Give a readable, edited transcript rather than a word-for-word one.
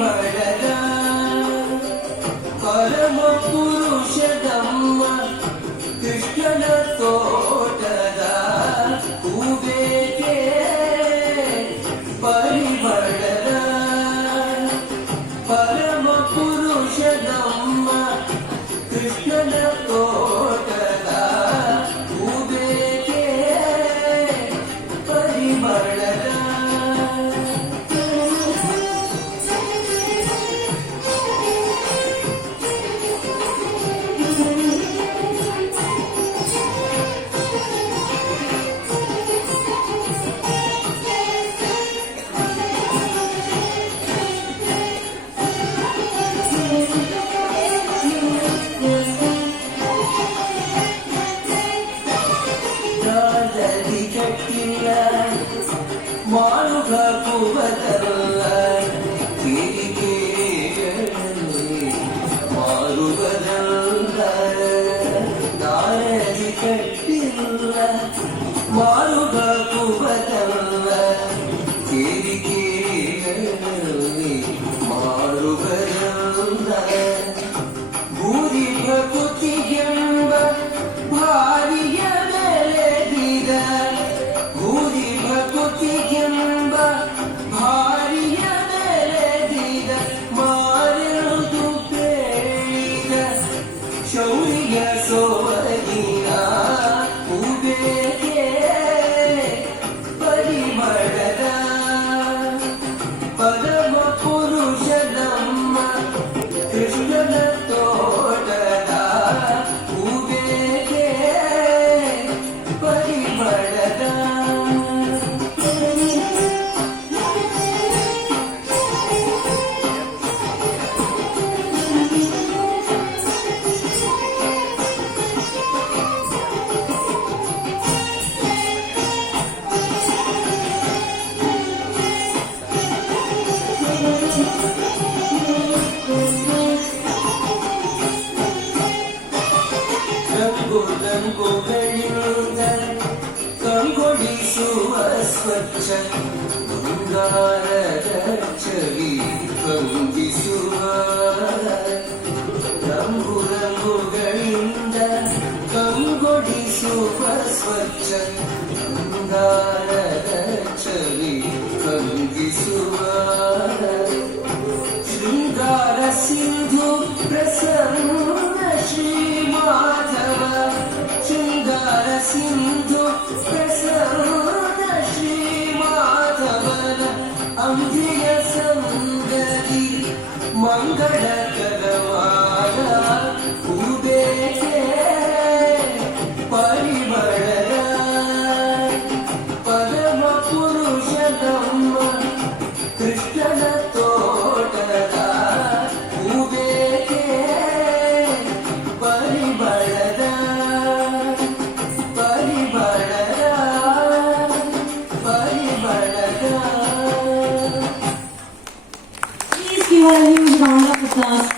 ಪರಿಮಳದ ಪರಮ ಪುರುಷದಮ್ಮ ಕೃಷ್ಣನ ತೋಟದ ಹೂಬೇಕೆ ಪರಿಮಳದ ಪರಮ ಪುರುಷದಮ್ಮ ಕೃಷ್ಣನ ತೋಟದ ಹೂಬೇಕೆ ಪರಿಮಳದ ಮಾರುಗ ಕುಬದಲ್ಲ ಕಿರಿಕಿರಿಗಳಲ್ಲಿ ಮಾರುಗದಲ್ಲ ದಾರದಿ ಕಟ್ಟಿಲ್ಲ ಮಾರುಗ ಕುಬದಲ್ಲ ಕಿರಿಕಿರಿಗಳಲ್ಲಿ ಮಾರುಗದಲ್ಲ ಭೂರಿ ಪ್ರಕೃತಿಗೆಂಬ ಭಾರಿಯ ಬೆಳೆದಿದ ಭೂರಿ ಪ್ರಕೃತಿಗೆಂಬ ಭಾರಿಯ ಬೆಳೆದಿದ ಮಾರೆದು ಬೇಡಿದ ಶೌರ್ಯ ಸೋವಗಿನ ಹೂಬೇಕೆ ಪರಿಮಳದ ಪರಮ ಪುರುಷನಮ್ಮ ಕೃಷ್ಣನ ತೋಟದ ಹೂಬೇಕೆ ಪರಿಮಳದ ರಂಗುಗಳಿಂದ ಕಂಗೊಳಿಸುವ ಸ್ವಚ್ಛ ಬಂಗಾರದ ಚಳಿ ಕಂಗಿಸುವ ರಂಗುಗಳಿಂದ ಕಂಗೊಳಿಸುವ ಸ್ವಚ್ಛ ಬಂಗಾರದ ಚಳಿ ಕಂಗಿಸುವ ಶೃಂಗಾರ ಸಿಂಧು ಪ್ರಸನ್ನ ಶ್ರೀ ಮಾಧವ ಶೃಂಗಾರ ಸಿಂಧು ಪ್ರಸನ್ನ ಶ್ರೀ ಮಾಧವನ ಅಂಬಿಯ ಸಂಗತಿ ಮಂಗಳಕರವಾದ ಹೂಬೇಕೆ ಪರಿಮಳದ ಪರಮ ಪುರುಷನಮ್ಮ ಕೃಷ್ಣನ ತೋಟದ ಹೂಬೇಕೆ ಪರಿಮಳದ ಪರಿಮಳದ ಪರಿಮಳದ. Please give a huge round of applause.